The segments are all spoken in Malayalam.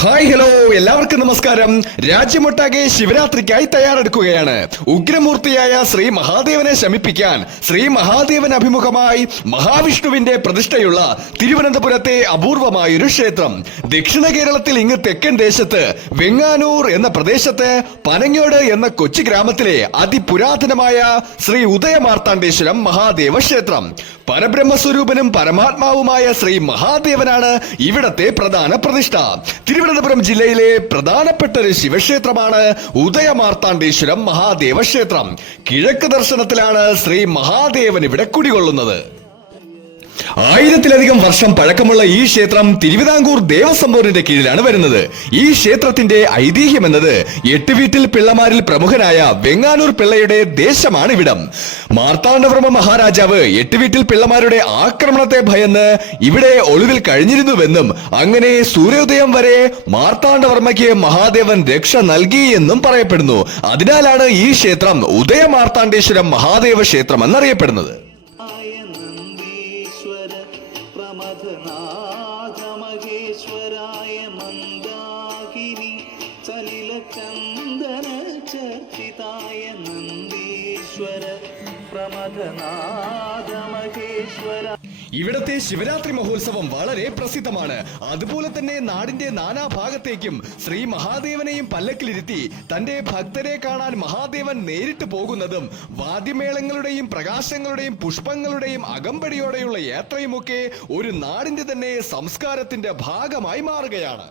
ഹായ് ഹലോ എല്ലാവർക്കും നമസ്കാരം. രാജ്യമൊട്ടാകെ ശിവരാത്രിക്കായി തയ്യാറെടുക്കുകയാണ്. ഉഗ്രമൂർത്തിയായ ശ്രീ മഹാദേവനെ ശമിപ്പിക്കാൻ ശ്രീ മഹാദേവൻ അഭിമുഖമായി മഹാവിഷ്ണുവിന്റെ പ്രതിഷ്ഠയുള്ള തിരുവനന്തപുരത്തെ അപൂർവമായൊരു ക്ഷേത്രം. ദക്ഷിണ കേരളത്തിൽ ഇങ്ങ് തെക്കൻ ദേശത്ത് വെങ്ങാനൂർ എന്ന പ്രദേശത്ത് പനങ്ങോട് എന്ന കൊച്ചു ഗ്രാമത്തിലെ അതിപുരാതനമായ ശ്രീ ഉദയമാർത്താണ്ഡേശ്വരം മഹാദേവ ക്ഷേത്രം. പരബ്രഹ്മസ്വരൂപനും പരമാത്മാവുമായ ശ്രീ മഹാദേവനാണ് ഇവിടത്തെ പ്രധാന പ്രതിഷ്ഠ. തിരുവനന്തപുരം ജില്ലയിലെ പ്രധാനപ്പെട്ട ഒരു ശിവക്ഷേത്രമാണ് ഉദയമാർത്താണ്ഡേശ്വരം മഹാദേവക്ഷേത്രം. കിഴക്ക് ദർശനത്തിലാണ് ശ്രീ മഹാദേവൻ ഇവിടെ കുടികൊള്ളുന്നത്. ആയിരത്തിലധികം വർഷം പഴക്കമുള്ള ഈ ക്ഷേത്രം തിരുവിതാംകൂർ ദേവസ്വം ബോർഡിന്റെ കീഴിലാണ് വരുന്നത്. ഈ ക്ഷേത്രത്തിന്റെ ഐതിഹ്യം എന്നത് എട്ട് വീട്ടിൽ പിള്ളമാരിൽ പ്രമുഖനായ വെങ്ങാനൂർ പിള്ളയുടെ ദേശമാണ് ഇവിടം. മാർത്താണ്ഡവർമ്മ മഹാരാജാവ് എട്ട് വീട്ടിൽ പിള്ളമാരുടെ ആക്രമണത്തെ ഭയന്ന് ഇവിടെ ഒളിവിൽ കഴിഞ്ഞിരുന്നുവെന്നും അങ്ങനെ സൂര്യോദയം വരെ മാർത്താണ്ഡവർമ്മയ്ക്ക് മഹാദേവൻ രക്ഷ നൽകി എന്നും പറയപ്പെടുന്നു. അതിനാലാണ് ഈ ക്ഷേത്രം ഉദയമാർത്താണ്ഡേശ്വരം മഹാദേവ ക്ഷേത്രം എന്നറിയപ്പെടുന്നത്. പ്രമഥനാഥ മന്ദാകിനി സലില ചന്ദന ചർച്ചിതായ നന്ദീശ്വര പ്രമഥനാഥ മഹേശ്വര ഇവിടത്തെ ശിവരാത്രി മഹോത്സവം വളരെ പ്രസിദ്ധമാണ്. അതുപോലെ തന്നെ നാടിന്റെ നാനാഭാഗത്തേക്കും ശ്രീ മഹാദേവനെയും പല്ലക്കിലിരുത്തി തന്റെ ഭക്തരെ കാണാൻ മഹാദേവൻ നേരിട്ട് പോകുന്നതും വാദ്യമേളങ്ങളുടെയും പ്രകാശങ്ങളുടെയും പുഷ്പങ്ങളുടെയും അകമ്പടിയോടെയുള്ള യാത്രയുമൊക്കെ ഒരു നാടിന്റെ തന്നെ സംസ്കാരത്തിന്റെ ഭാഗമായി മാറുകയാണ്.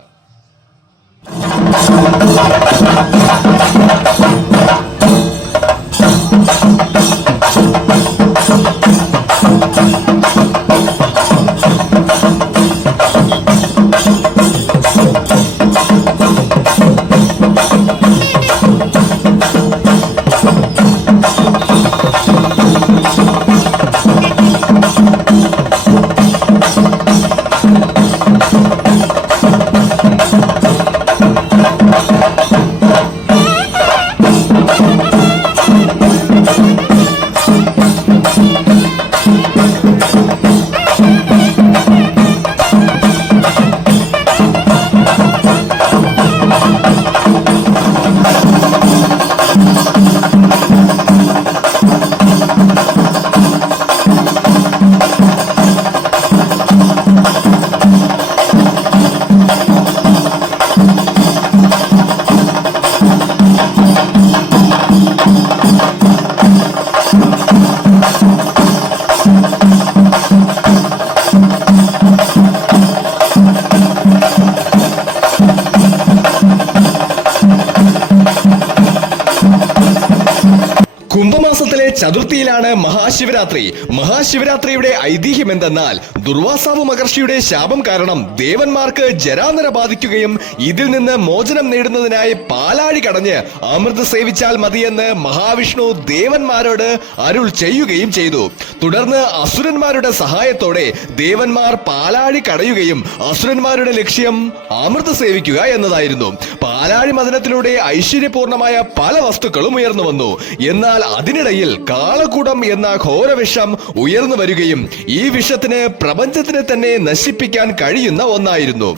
ചതുർത്ഥിയിലാണ് മഹാശിവരാത്രി. മഹാശിവരാത്രിയുടെ ഐതിഹ്യം എന്തെന്നാൽ ദുർവാസാവ് മഹർഷിയുടെ ശാപം കാരണം ദേവന്മാർക്ക് ജരാനര ബാധിക്കുകയും ഇതിൽ നിന്ന് മോചനം നേടുന്നതിനായി പാലാഴി കടഞ്ഞ് അമൃത് സേവിച്ചാൽ മതിയെന്ന് മഹാവിഷ്ണു ദേവന്മാരോട് അരുൾ ചെയ്യുകയും ചെയ്തു. തുടർന്ന് അസുരന്മാരുടെ സഹായത്തോടെ ദേവന്മാർ പാലാഴി കടയുകയും അസുരന്മാരുടെ ലക്ഷ്യം അമൃത് സേവിക്കുക എന്നതായിരുന്നു. പാലാഴി മദനത്തിലൂടെ ഐശ്വര്യപൂർണമായ പല വസ്തുക്കളും ഉയർന്നു വന്നു. എന്നാൽ അതിനിടയിൽ കാളകൂടം എന്ന ഘോരവിഷം ഉയർന്നു വരികയും ഈ വിഷത്തിന് പ്രപഞ്ചത്തിനെ തന്നെ നശിപ്പിക്കാൻ കഴിയുന്ന ഒന്നായിരുന്നു.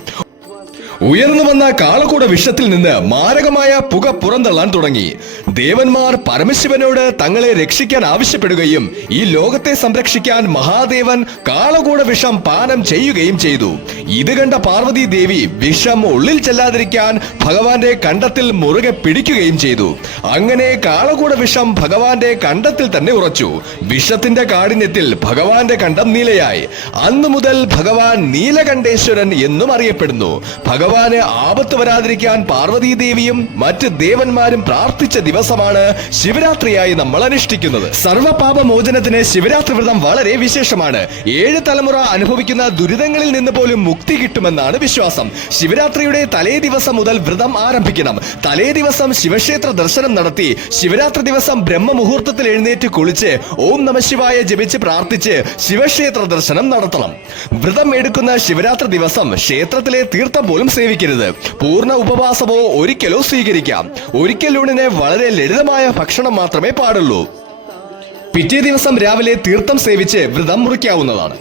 ഉയർന്നു വന്ന കാളക്കൂട വിഷത്തിൽ നിന്ന് മാരകമായ പുക പുറന്തള്ളാൻ തുടങ്ങി. ദേവന്മാർ പരമശിവനോട് തങ്ങളെ രക്ഷിക്കാൻ ആവശ്യപ്പെടുകയും ഈ ലോകത്തെ സംരക്ഷിക്കാൻ മഹാദേവൻ കാളകൂട വിഷം പാനം ചെയ്യുകയും ചെയ്തു. ഇത് കണ്ട പാർവതി ദേവി വിഷം ഉള്ളിൽ ചെല്ലാതിരിക്കാൻ ഭഗവാന്റെ കണ്ടത്തിൽ മുറുകെ പിടിക്കുകയും ചെയ്തു. അങ്ങനെ കാളകൂട വിഷം ഭഗവാന്റെ കണ്ടത്തിൽ തന്നെ ഉറച്ചു. വിഷത്തിന്റെ കാഠിന്യത്തിൽ ഭഗവാന്റെ കണ്ടം നീലയായി. അന്നു മുതൽ ഭഗവാൻ നീലകണ്ഠേശ്വരൻ എന്നും അറിയപ്പെടുന്നു. ഭഗവാൻ ഭഗവാന് ആപത്ത് വരാതിരിക്കാൻ പാർവതീ ദേവിയും മറ്റ് ദേവന്മാരും പ്രാർത്ഥിച്ച ദിവസമാണ് ശിവരാത്രിയായി നമ്മൾ അനുഷ്ഠിക്കുന്നത്. സർവപാപമോചനത്തിന് ശിവരാത്രി വ്രതം വളരെ വിശേഷമാണ്. ഏഴ് തലമുറ അനുഭവിക്കുന്ന ദുരിതങ്ങളിൽ നിന്ന് പോലും മുക്തി കിട്ടുമെന്നാണ് വിശ്വാസം. ശിവരാത്രിയുടെ തലേ ദിവസം മുതൽ വ്രതം ആരംഭിക്കണം. തലേ ദിവസം ശിവക്ഷേത്ര ദർശനം നടത്തി ശിവരാത്രി ദിവസം ബ്രഹ്മമുഹൂർത്തത്തിൽ എഴുന്നേറ്റ് കുളിച്ച് ഓം നമശിവായ ജപിച്ച് പ്രാർത്ഥിച്ച് ശിവക്ഷേത്ര ദർശനം നടത്തണം. വ്രതം എടുക്കുന്ന ശിവരാത്രി ദിവസം ക്ഷേത്രത്തിലെ തീർത്ഥം പോലും സേവിക്കരുത്. പൂർണ ഉപവാസമോ ഒരിക്കലോ സ്വീകരിക്കാം. ഒരിക്കൽ ഒരിക്കലൂണിന് വളരെ ലളിതമായ ഭക്ഷണം മാത്രമേ പാടുള്ളൂ. പിറ്റേ ദിവസം രാവിലെ തീർത്ഥം സേവിച്ച് വ്രതം മുറിക്കാവുന്നതാണ്.